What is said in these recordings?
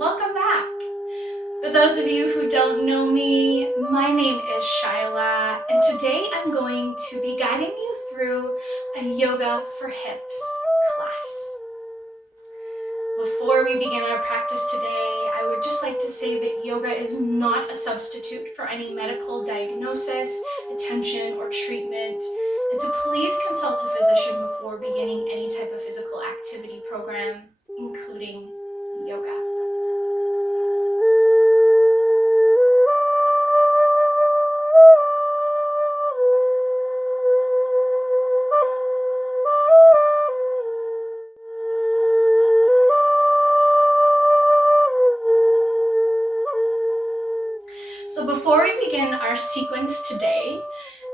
Welcome back. For those of you who don't know me, my name is Shyla, and today I'm going to be guiding you through a yoga for hips class. Before we begin our practice today, I would just like to say that yoga is not a substitute for any medical diagnosis, attention, or treatment, and to please consult a physician before beginning any type of physical activity program, including yoga. So before we begin our sequence today,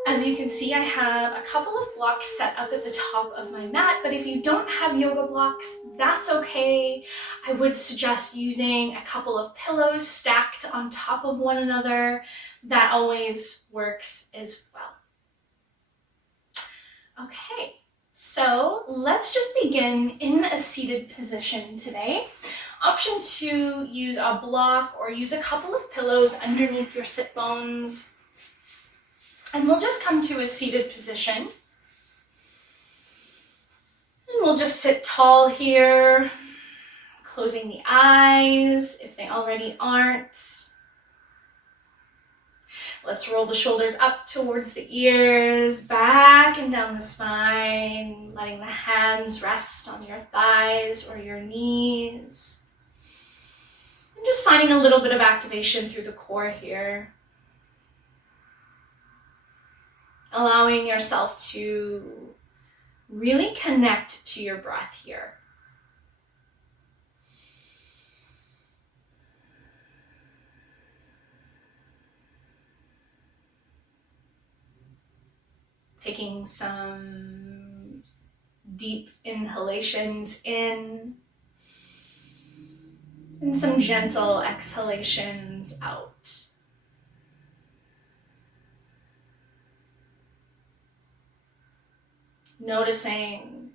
as you can see, I have a couple of blocks set up at the top of my mat, but if you don't have yoga blocks, that's okay. I would suggest using a couple of pillows stacked on top of one another. That always works as well. Okay, so let's just begin in a seated position today. Option 2, use a block or use a couple of pillows underneath your sit bones. And we'll just come to a seated position. And we'll just sit tall here, closing the eyes if they already aren't. Let's roll the shoulders up towards the ears, back and down the spine, letting the hands rest on your thighs or your knees. And just finding a little bit of activation through the core here. Allowing yourself to really connect to your breath here. Taking some deep inhalations in and some gentle exhalations out. Noticing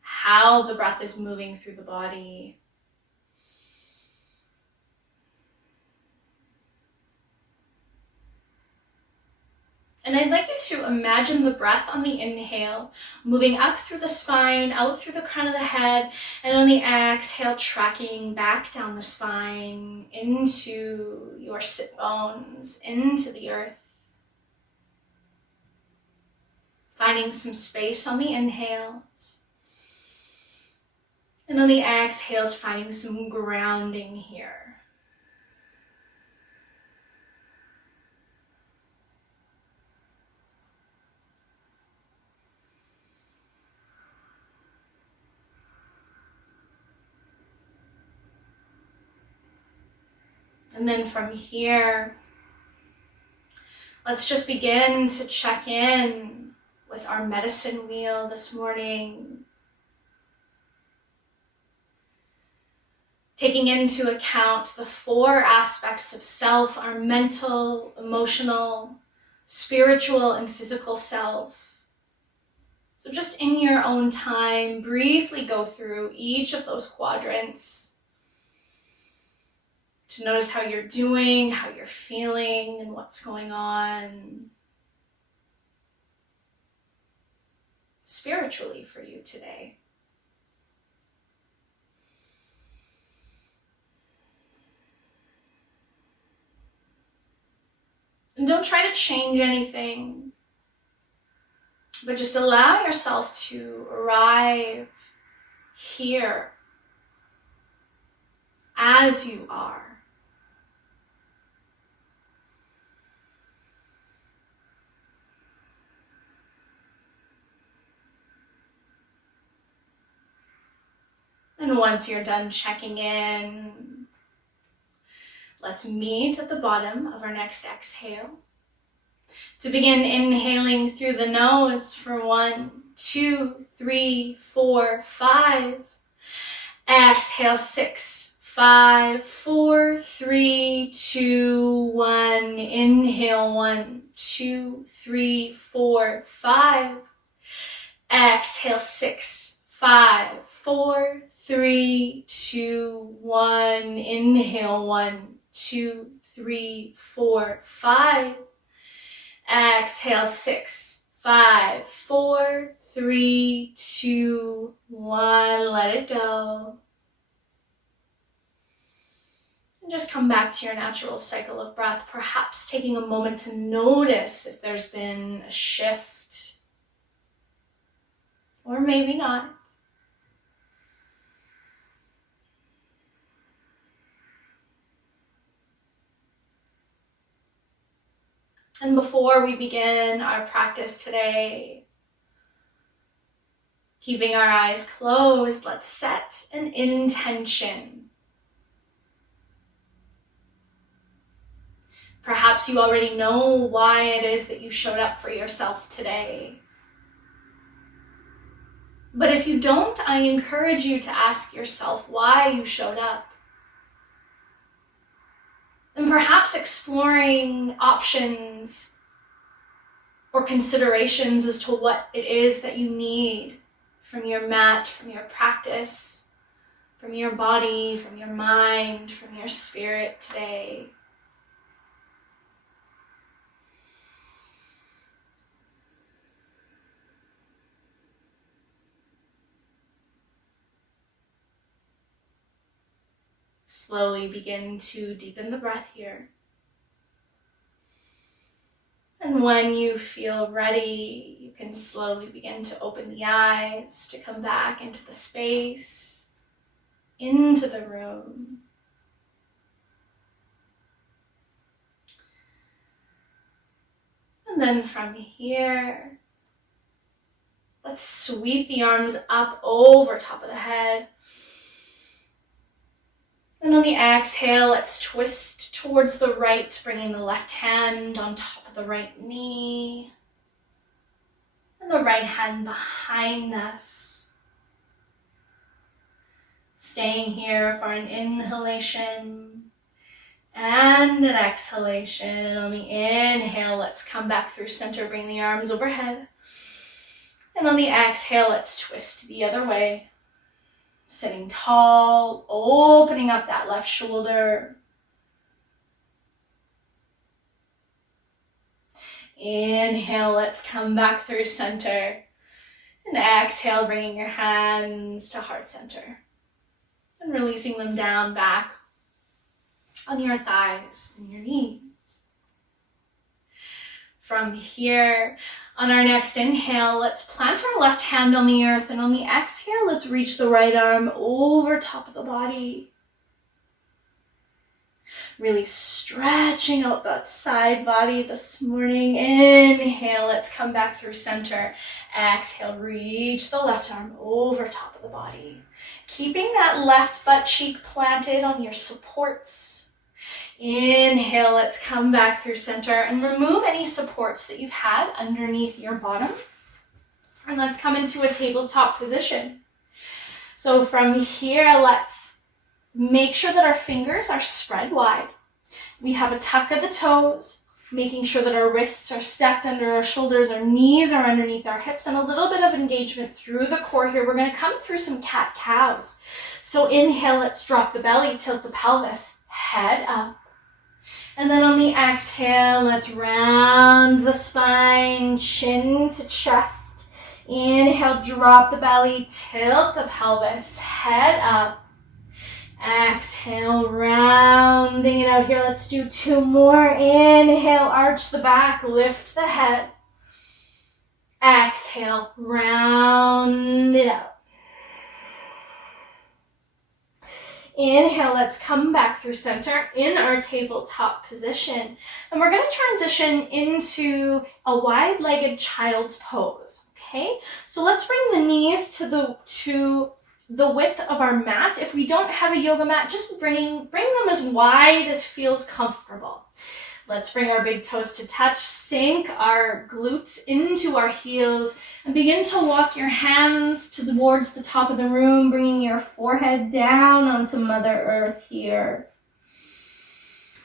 how the breath is moving through the body. And I'd like you to imagine the breath on the inhale moving up through the spine, out through the crown of the head, and on the exhale tracking back down the spine into your sit bones, into the earth. Finding some space on the inhales. And on the exhales, finding some grounding here. And then from here, let's just begin to check in with our medicine wheel this morning. Taking into account the 4 aspects of self, our mental, emotional, spiritual, and physical self. So just in your own time, briefly go through each of those quadrants to notice how you're doing, how you're feeling, and what's going on spiritually for you today. And don't try to change anything, but just allow yourself to arrive here as you are. And once you're done checking in, let's meet at the bottom of our next exhale. To begin inhaling through the nose for 1, 2, 3, 4, 5. Exhale 6, 5, 4, 3, 2, 1. Inhale 1, 2, 3, 4, 5. Exhale 6, 5, 4, 3, 2, 1. Inhale, 1, 2, 3, 4, 5. Exhale, 6, 5, 4, 3, 2, 1. Let it go. And just come back to your natural cycle of breath, perhaps taking a moment to notice if there's been a shift, or maybe not. And before we begin our practice today, keeping our eyes closed, let's set an intention. Perhaps you already know why it is that you showed up for yourself today. But if you don't, I encourage you to ask yourself why you showed up. And perhaps exploring options or considerations as to what it is that you need from your mat, from your practice, from your body, from your mind, from your spirit today. Slowly begin to deepen the breath here. And when you feel ready, you can slowly begin to open the eyes, to come back into the space, into the room. And then from here, let's sweep the arms up over top of the head. And on the exhale, let's twist towards the right, bringing the left hand on top of the right knee. And the right hand behind us. Staying here for an inhalation and an exhalation. And on the inhale, let's come back through center, bring the arms overhead. And on the exhale, let's twist the other way. Sitting tall, opening up that left shoulder. Inhale, let's come back through center. And exhale, bringing your hands to heart center. And releasing them down back on your thighs and your knees. From here, on our next inhale, let's plant our left hand on the earth, and on the exhale, let's reach the right arm over top of the body. Really stretching out that side body this morning. Inhale, let's come back through center. Exhale, reach the left arm over top of the body. Keeping that left butt cheek planted on your supports. Inhale, let's come back through center and remove any supports that you've had underneath your bottom. And let's come into a tabletop position. So from here, let's make sure that our fingers are spread wide. We have a tuck of the toes, making sure that our wrists are stacked under our shoulders, our knees are underneath our hips, and a little bit of engagement through the core here. We're going to come through some cat-cows. So inhale, let's drop the belly, tilt the pelvis, head up. And then on the exhale, let's round the spine, chin to chest. Inhale, drop the belly, tilt the pelvis, head up. Exhale, rounding it out here. Let's do 2 more. Inhale, arch the back, lift the head. Exhale, round it out. Inhale, let's come back through center in our tabletop position. And we're going to transition into a wide-legged child's pose, okay? So let's bring the knees to the width of our mat. If we don't have a yoga mat, just bring them as wide as feels comfortable. Let's bring our big toes to touch, sink our glutes into our heels, and begin to walk your hands towards the top of the room, bringing your forehead down onto Mother Earth here.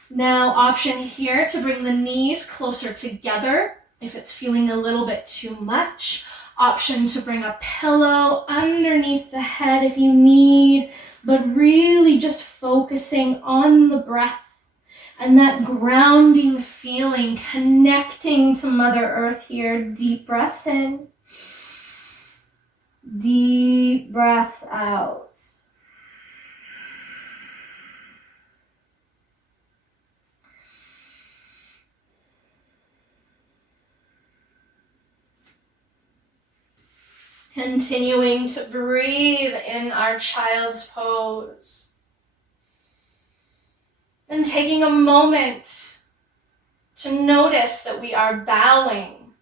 Now, option here to bring the knees closer together if it's feeling a little bit too much. Option to bring a pillow underneath the head if you need, but really just focusing on the breath and that grounding feeling, connecting to Mother Earth here. Deep breaths in, deep breaths out. Continuing to breathe in our child's pose. And taking a moment to notice that we are bowing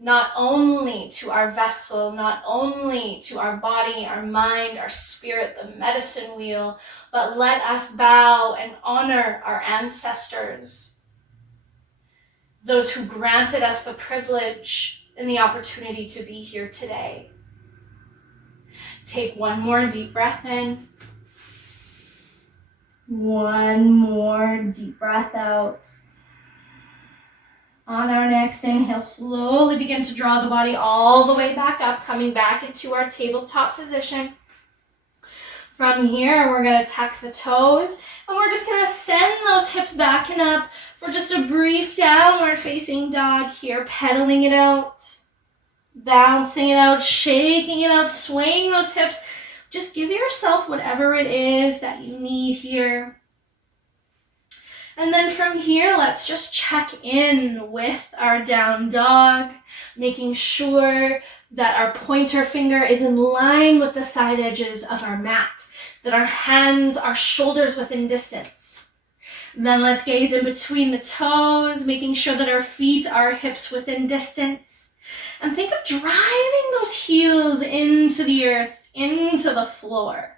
not only to our vessel, not only to our body, our mind, our spirit, the medicine wheel, but let us bow and honor our ancestors, those who granted us the privilege and the opportunity to be here today. Take one more deep breath in. One more deep breath out. On our next inhale, slowly begin to draw the body all the way back up, coming back into our tabletop position. From here, we're going to tuck the toes, and we're just going to send those hips back and up for just a brief downward facing dog here, pedaling it out, bouncing it out, shaking it out, swaying those hips. Just give yourself whatever it is that you need here. And then from here, let's just check in with our down dog, making sure that our pointer finger is in line with the side edges of our mat, that our hands are shoulders within distance. Then let's gaze in between the toes, making sure that our feet are hips within distance. And think of driving those heels into the earth, into the floor.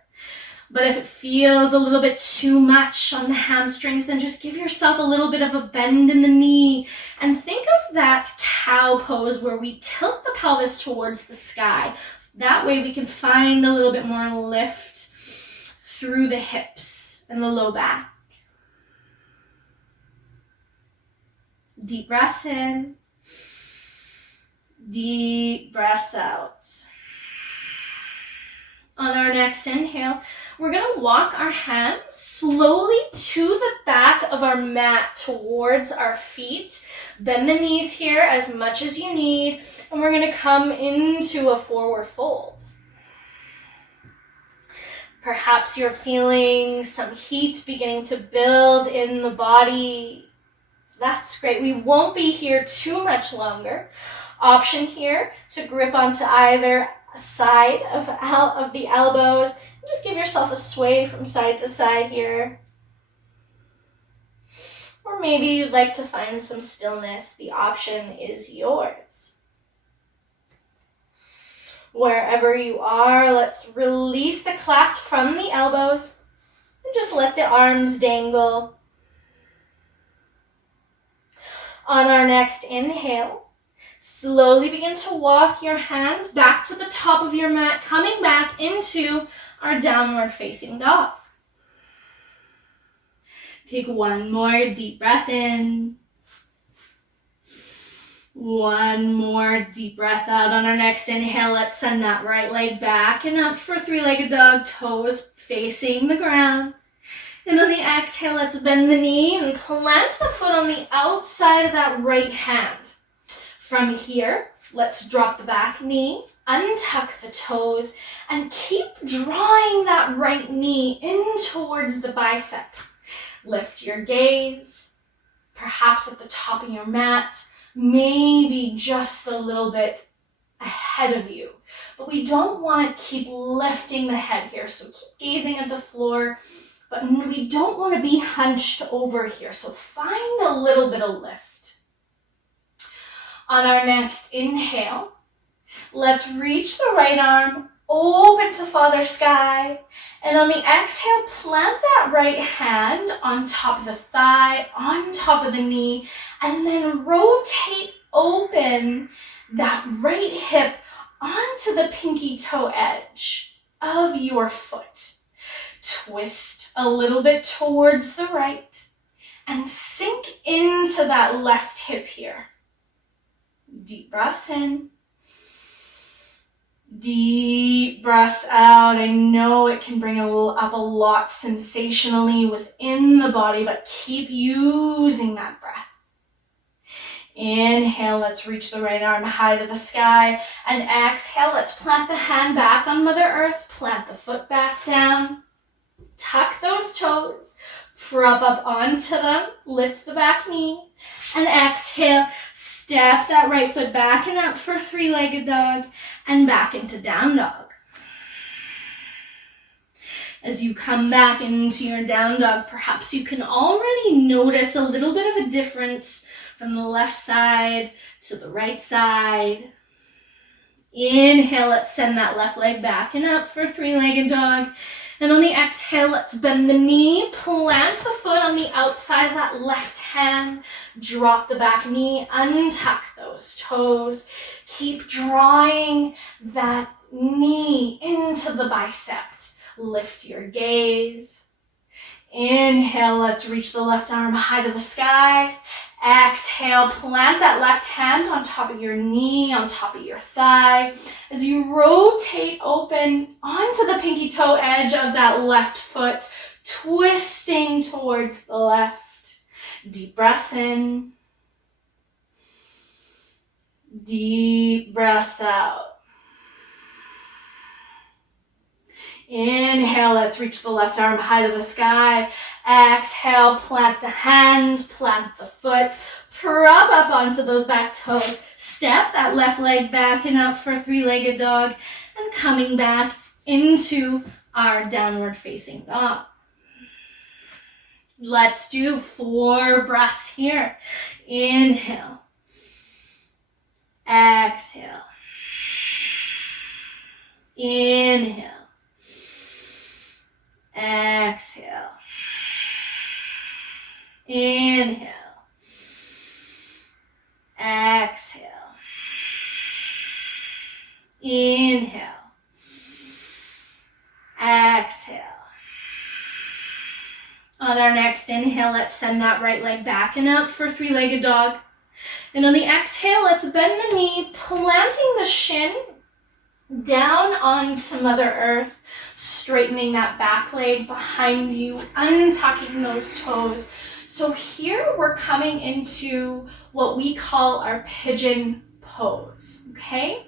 But if it feels a little bit too much on the hamstrings, then just give yourself a little bit of a bend in the knee. And think of that cow pose where we tilt the pelvis towards the sky. That way we can find a little bit more lift through the hips and the low back. Deep breaths in. Deep breaths out. On our next inhale, we're going to walk our hands slowly to the back of our mat towards our feet. Bend the knees here as much as you need, and we're going to come into a forward fold. Perhaps you're feeling some heat beginning to build in the body. That's great. We won't be here too much longer. Option here to grip onto either side of the elbows. And just give yourself a sway from side to side here. Or maybe you'd like to find some stillness. The option is yours. Wherever you are, let's release the clasp from the elbows and just let the arms dangle. On our next inhale, slowly begin to walk your hands back to the top of your mat, coming back into our downward facing dog. Take one more deep breath in. One more deep breath out. On our next inhale, let's send that right leg back and up for three-legged dog, toes facing the ground. And on the exhale, let's bend the knee and plant the foot on the outside of that right hand. From here, let's drop the back knee, untuck the toes, and keep drawing that right knee in towards the bicep. Lift your gaze, perhaps at the top of your mat, maybe just a little bit ahead of you. But we don't want to keep lifting the head here, so keep gazing at the floor, but we don't want to be hunched over here, so find a little bit of lift. On our next inhale, let's reach the right arm, open to Father Sky, and on the exhale, plant that right hand on top of the thigh, on top of the knee, and then rotate open that right hip onto the pinky toe edge of your foot. Twist a little bit towards the right and sink into that left hip here. Deep breaths in. Deep breaths out. I know it can bring up a lot sensationally within the body, but keep using that breath. Inhale, let's reach the right arm high to the sky. And exhale, let's plant the hand back on Mother Earth. Plant the foot back down. Tuck those toes. Prop up onto them. Lift the back knee. And exhale, step that right foot back and up for three-legged dog. And back into down dog. As you come back into your down dog, perhaps you can already notice a little bit of a difference from the left side to the right side. Inhale, let's send that left leg back and up for three-legged dog. And on the exhale, let's bend the knee, plant the foot on the outside of that left hand, drop the back knee, untuck those toes. Keep drawing that knee into the bicep. Lift your gaze. Inhale, let's reach the left arm high to the sky. Exhale, plant that left hand on top of your knee, on top of your thigh. As you rotate open onto the pinky toe edge of that left foot, twisting towards the left. Deep breaths in. Deep breaths out. Inhale, let's reach the left arm high to the sky. Exhale, plant the hand, plant the foot, prop up onto those back toes. Step that left leg back and up for three-legged dog, and coming back into our downward facing dog. Let's do 4 breaths here. Inhale. Exhale. Inhale. Exhale. Inhale. Exhale. Inhale. Exhale. On our next inhale, let's send that right leg back and up for three-legged dog. And on the exhale, let's bend the knee, planting the shin down onto Mother Earth, straightening that back leg behind you, untucking those toes. So here we're coming into what we call our pigeon pose, okay?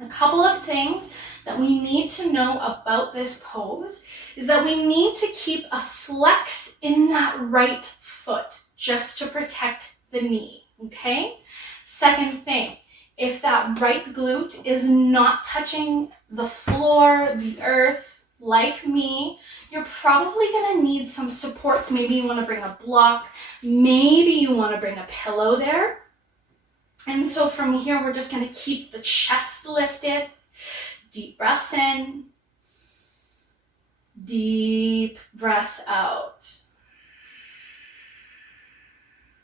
A couple of things that we need to know about this pose is that we need to keep a flex in that right foot just to protect the knee, okay? Second thing, if that right glute is not touching the floor, the earth, like me, you're probably gonna need some supports. Maybe you wanna bring a block, maybe you wanna bring a pillow there. And so from here, we're just gonna keep the chest lifted. Deep breaths in. Deep breaths out.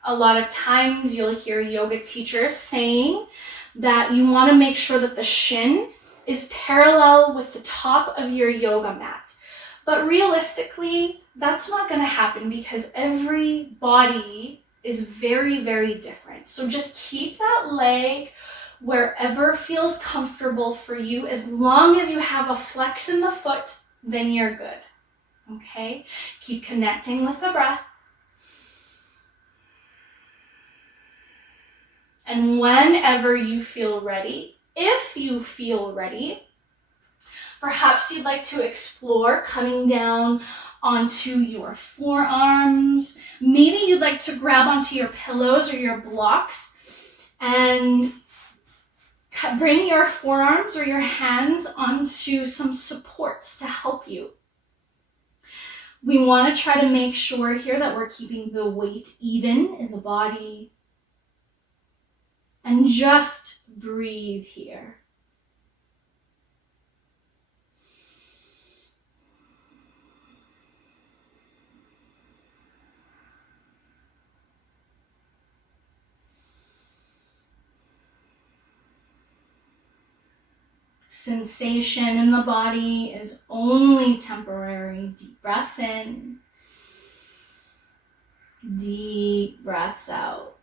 A lot of times you'll hear yoga teachers saying that you want to make sure that the shin is parallel with the top of your yoga mat. But realistically, that's not going to happen because every body is very, very different. So just keep that leg wherever feels comfortable for you. As long as you have a flex in the foot, then you're good. Okay? Keep connecting with the breath. And whenever you feel ready, if you feel ready, perhaps you'd like to explore coming down onto your forearms. Maybe you'd like to grab onto your pillows or your blocks and bring your forearms or your hands onto some supports to help you. We want to try to make sure here that we're keeping the weight even in the body. And just breathe here. Sensation in the body is only temporary. Deep breaths in. Deep breaths out.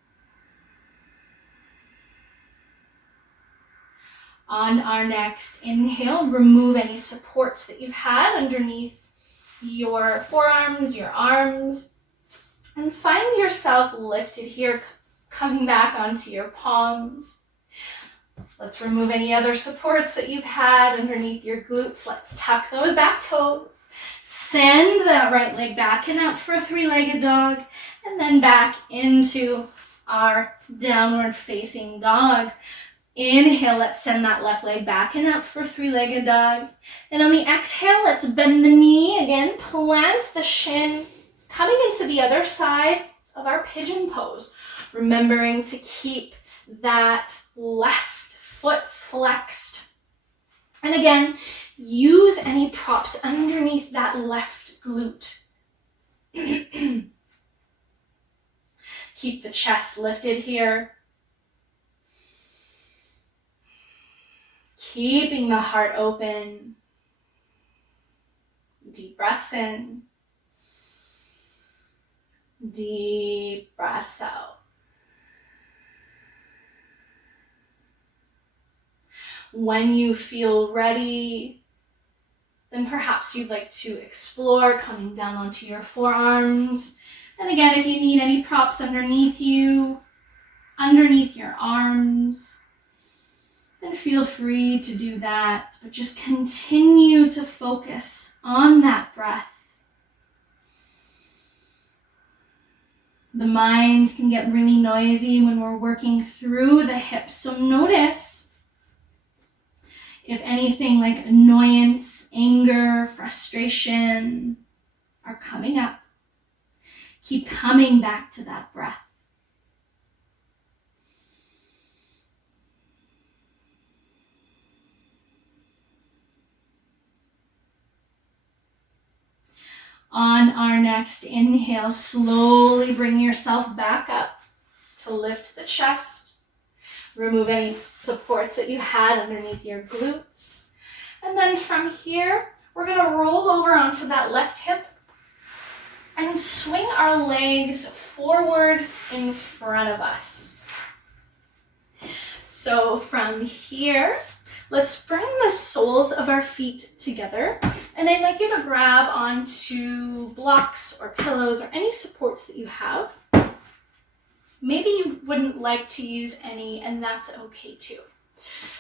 On our next inhale, remove any supports that you've had underneath your forearms, your arms, and find yourself lifted here, coming back onto your palms. Let's remove any other supports that you've had underneath your glutes. Let's tuck those back toes. Send that right leg back and up for a three-legged dog, and then back into our downward facing dog. Inhale, let's send that left leg back and up for a three-legged dog. And on the exhale, let's bend the knee again, plant the shin, coming into the other side of our pigeon pose. Remembering to keep that left foot flexed. And again, use any props underneath that left glute. Keep the chest lifted here. Keeping the heart open. Deep breaths in. Deep breaths out. When you feel ready, then perhaps you'd like to explore coming down onto your forearms. And again, if you need any props underneath you, underneath your arms, then feel free to do that. But just continue to focus on that breath. The mind can get really noisy when we're working through the hips. So notice if anything like annoyance, anger, frustration are coming up. Keep coming back to that breath. On our next inhale, slowly bring yourself back up to lift the chest. Remove any supports that you had underneath your glutes. And then from here, we're going to roll over onto that left hip and swing our legs forward in front of us. So from here, let's bring the soles of our feet together. And I'd like you to grab onto blocks or pillows or any supports that you have. Maybe you wouldn't like to use any, and that's okay too.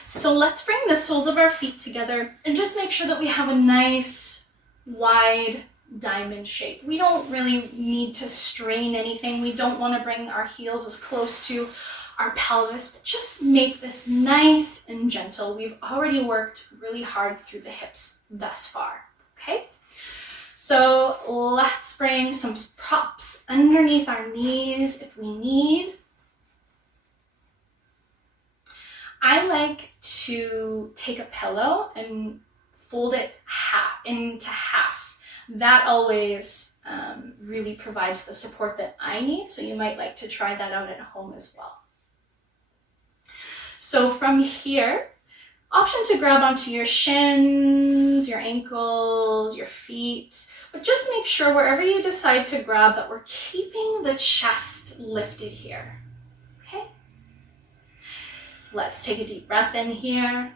So let's bring the soles of our feet together and just make sure that we have a nice, wide diamond shape. We don't really need to strain anything. We don't want to bring our heels as close to our pelvis, but just make this nice and gentle. We've already worked really hard through the hips thus far, okay? So let's bring some props underneath our knees if we need. I like to take a pillow and fold it into half. That always really provides the support that I need, so you might like to try that out at home as well. So from here, option to grab onto your shins, your ankles, your feet, but just make sure wherever you decide to grab that we're keeping the chest lifted here, okay? Let's take a deep breath in here.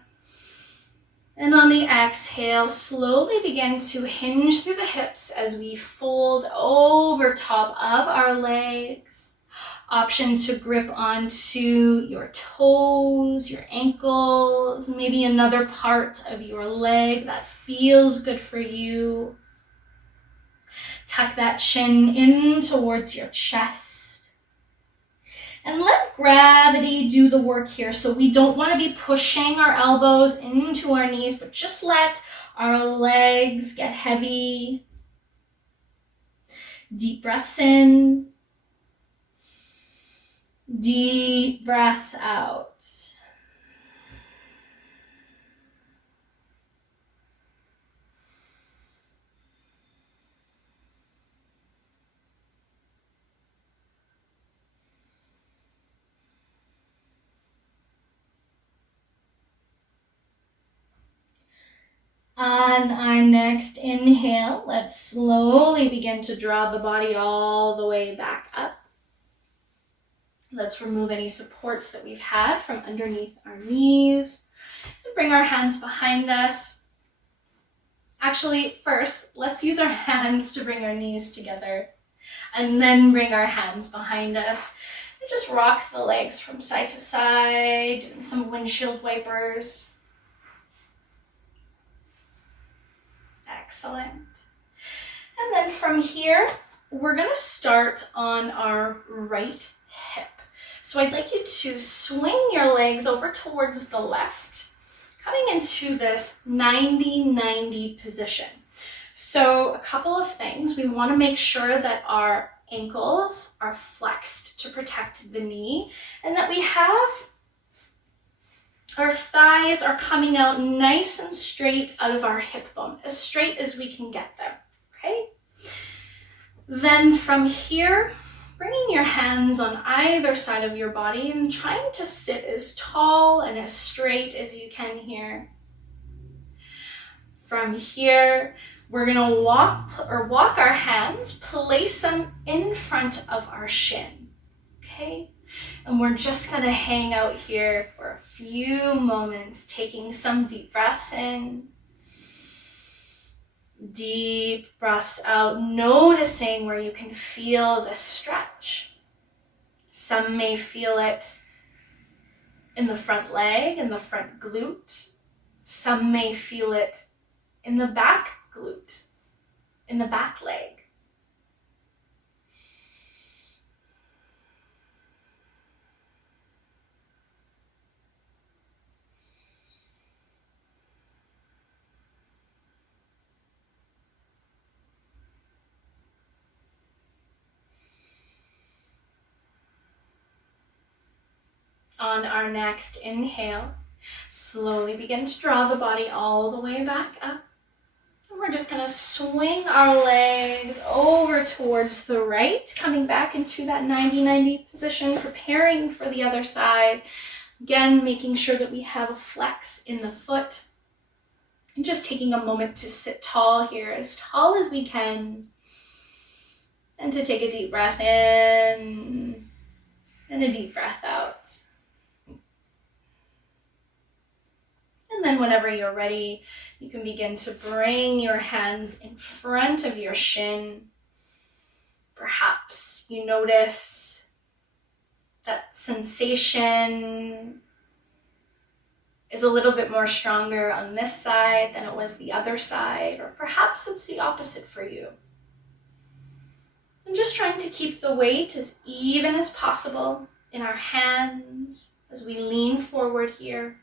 And on the exhale, slowly begin to hinge through the hips as we fold over top of our legs. Option to grip onto your toes, your ankles, maybe another part of your leg that feels good for you. Tuck that chin in towards your chest. And let gravity do the work here. So we don't want to be pushing our elbows into our knees, but just let our legs get heavy. Deep breaths in. Deep breaths out. On our next inhale, let's slowly begin to draw the body all the way back up. Let's remove any supports that we've had from underneath our knees. bring our hands behind us. Actually, first, let's use our hands to bring our knees together, and then bring our hands behind us. And just rock the legs from side to side, doing some windshield wipers. Excellent. And then from here, we're gonna start on our right hip. So I'd like you to swing your legs over towards the left, coming into this 90-90 position. So a couple of things. We want to make sure that our ankles are flexed to protect the knee, and that we have our thighs are coming out nice and straight out of our hip bone, as straight as we can get them, okay? Then from here, bringing your hands on either side of your body and trying to sit as tall and as straight as you can here. From here, we're gonna walk our hands, place them in front of our shin, okay? And we're just gonna hang out here for a few moments, taking some deep breaths in, deep breaths out, noticing where you can feel the stretch. Some may feel it in the front leg, in the front glute. Some may feel it in the back glute, in the back leg. On our next inhale, slowly begin to draw the body all the way back up. And we're just going to swing our legs over towards the right, coming back into that 90-90 position, preparing for the other side. Again, making sure that we have a flex in the foot. And just taking a moment to sit tall here, as tall as we can. And to take a deep breath in and a deep breath out. And then whenever you're ready, you can begin to bring your hands in front of your shin. Perhaps you notice that sensation is a little bit more stronger on this side than it was the other side, or perhaps it's the opposite for you. And just trying to keep the weight as even as possible in our hands as we lean forward here.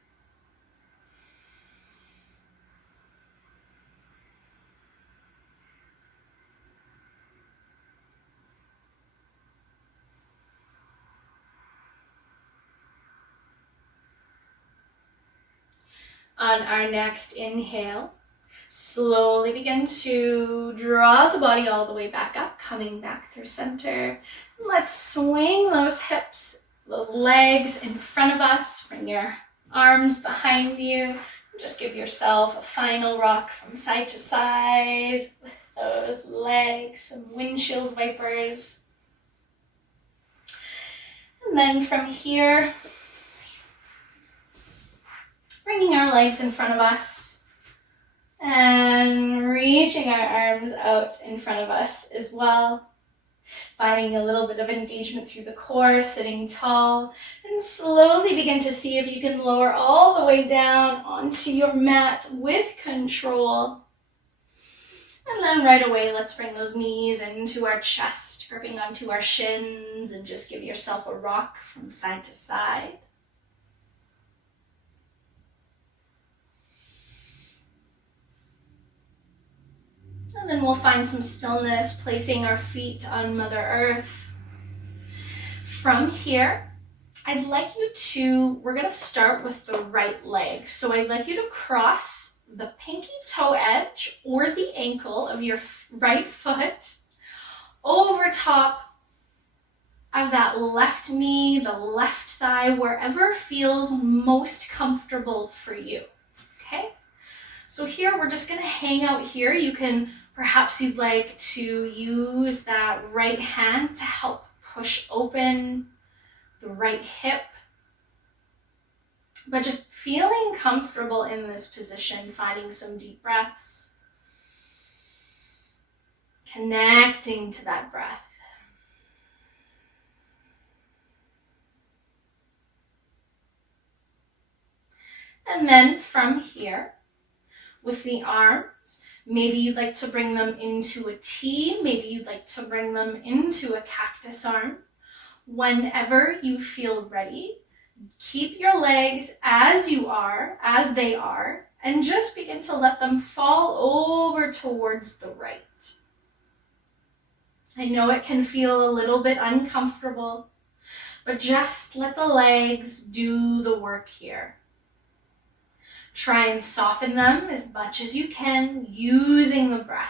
On our next inhale, slowly begin to draw the body all the way back up, coming back through center. Let's swing those hips, those legs in front of us. Bring your arms behind you. Just give yourself a final rock from side to side with those legs, some windshield wipers. And then from here, bringing our legs in front of us and reaching our arms out in front of us as well. Finding a little bit of engagement through the core, sitting tall, and slowly begin to see if you can lower all the way down onto your mat with control. And then right away, let's bring those knees into our chest, gripping onto our shins, and just give yourself a rock from side to side. And then we'll find some stillness, placing our feet on Mother Earth. From here, I'd like you to, we're going to start with the right leg. So I'd like you to cross the pinky toe edge or the ankle of your right foot over top of that left knee, the left thigh, wherever feels most comfortable for you. Okay? So here, we're just going to hang out here. You can, perhaps you'd like to use that right hand to help push open the right hip. But just feeling comfortable in this position, finding some deep breaths, connecting to that breath. And then from here, with the arms, maybe you'd like to bring them into a T, maybe you'd like to bring them into a cactus arm. Whenever you feel ready, keep your legs as they are, and just begin to let them fall over towards the right. I know it can feel a little bit uncomfortable, but just let the legs do the work here. Try and soften them as much as you can using the breath.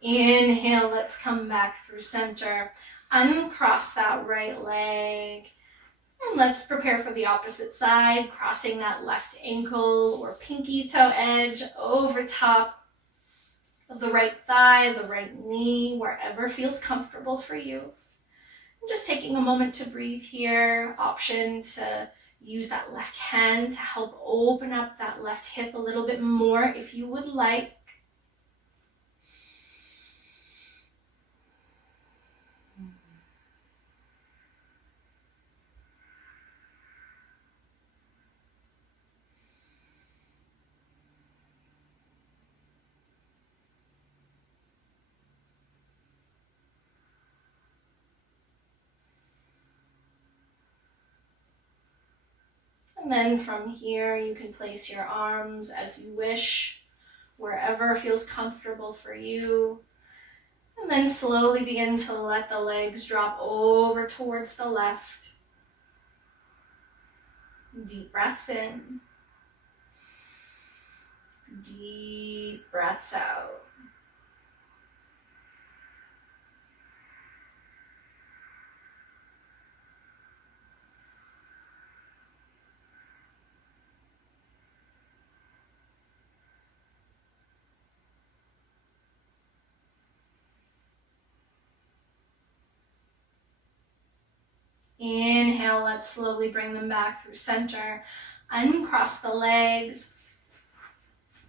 Inhale, let's come back through center. Uncross that right leg. And let's prepare for the opposite side, crossing that left ankle or pinky toe edge over top of the right thigh, the right knee, wherever feels comfortable for you. And just taking a moment to breathe here. Option to use that left hand to help open up that left hip a little bit more if you would like. And then from here, you can place your arms as you wish, wherever feels comfortable for you. And then slowly begin to let the legs drop over towards the left. Deep breaths in. Deep breaths out. Inhale, let's slowly bring them back through center. Uncross the legs.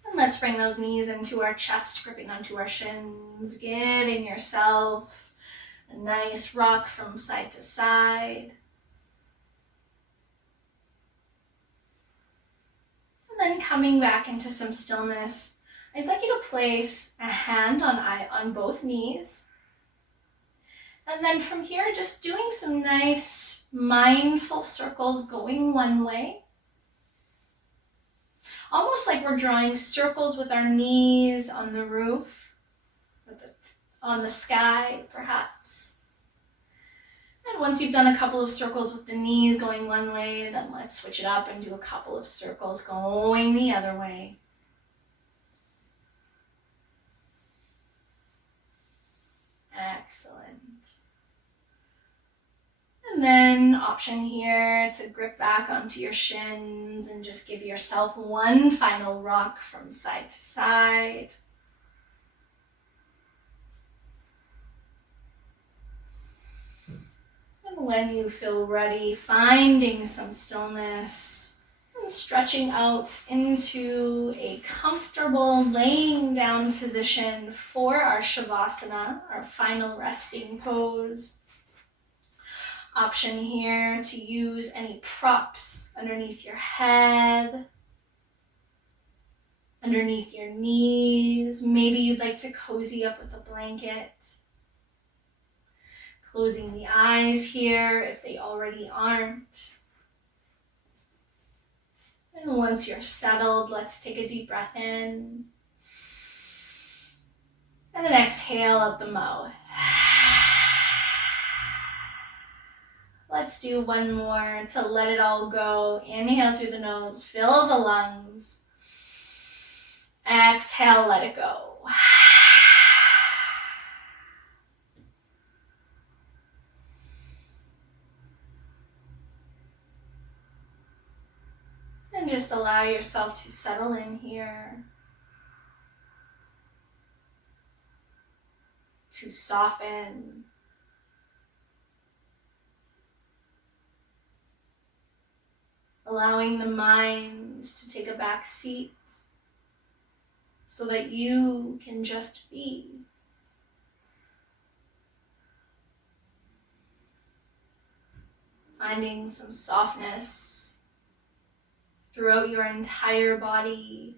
And let's bring those knees into our chest, gripping onto our shins, giving yourself a nice rock from side to side. And then coming back into some stillness, I'd like you to place a hand on both knees. And then from here, just doing some nice mindful circles going one way. Almost like we're drawing circles with our knees on the roof, on the sky, perhaps. And once you've done a couple of circles with the knees going one way, then let's switch it up and do a couple of circles going the other way. Excellent. And then option here to grip back onto your shins and just give yourself one final rock from side to side. And when you feel ready, finding some stillness and stretching out into a comfortable laying down position for our Shavasana, our final resting pose. Option here to use any props underneath your head, underneath your knees. Maybe you'd like to cozy up with a blanket. Closing the eyes here if they already aren't. And once you're settled, let's take a deep breath in. And an exhale out the mouth. Let's do one more to let it all go. Inhale through the nose, fill the lungs. Exhale, let it go. just allow yourself to settle in here, to soften, allowing the mind to take a back seat so that you can just be. Finding some softness throughout your entire body.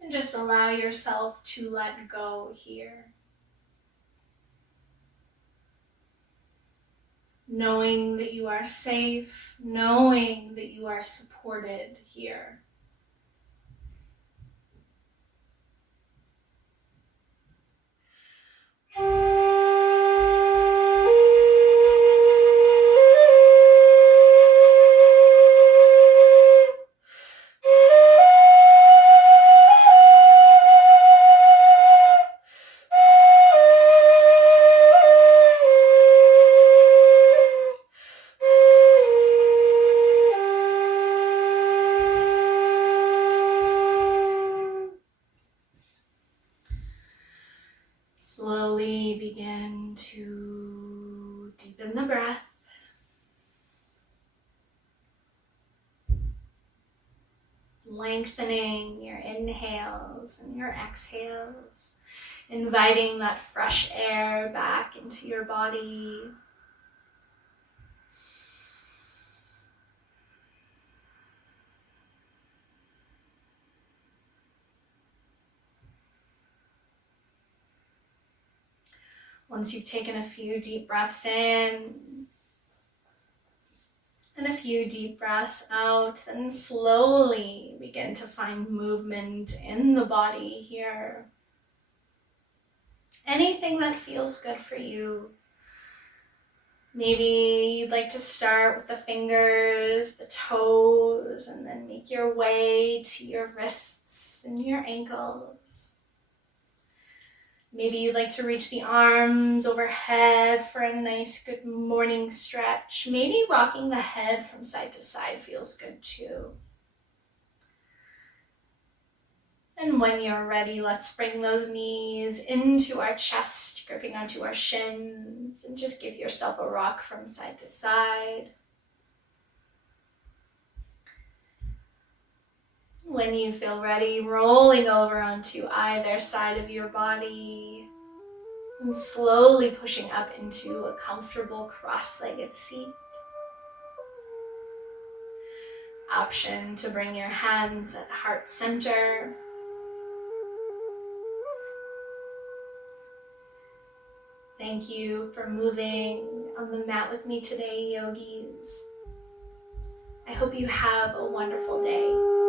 And just allow yourself to let go here. Knowing that you are safe, knowing that you are supported here. Slowly begin to deepen the breath. Lengthening your inhales and your exhales. Inviting that fresh air back into your body. Once you've taken a few deep breaths in and a few deep breaths out, then slowly begin to find movement in the body here. Anything that feels good for you. Maybe you'd like to start with the fingers, the toes, and then make your way to your wrists and your ankles. Maybe you'd like to reach the arms overhead for a nice good morning stretch. Maybe rocking the head from side to side feels good too. And when you're ready, let's bring those knees into our chest, gripping onto our shins, and just give yourself a rock from side to side. When you feel ready, rolling over onto either side of your body and slowly pushing up into a comfortable cross-legged seat. Option to bring your hands at heart center. Thank you for moving on the mat with me today, yogis. I hope you have a wonderful day.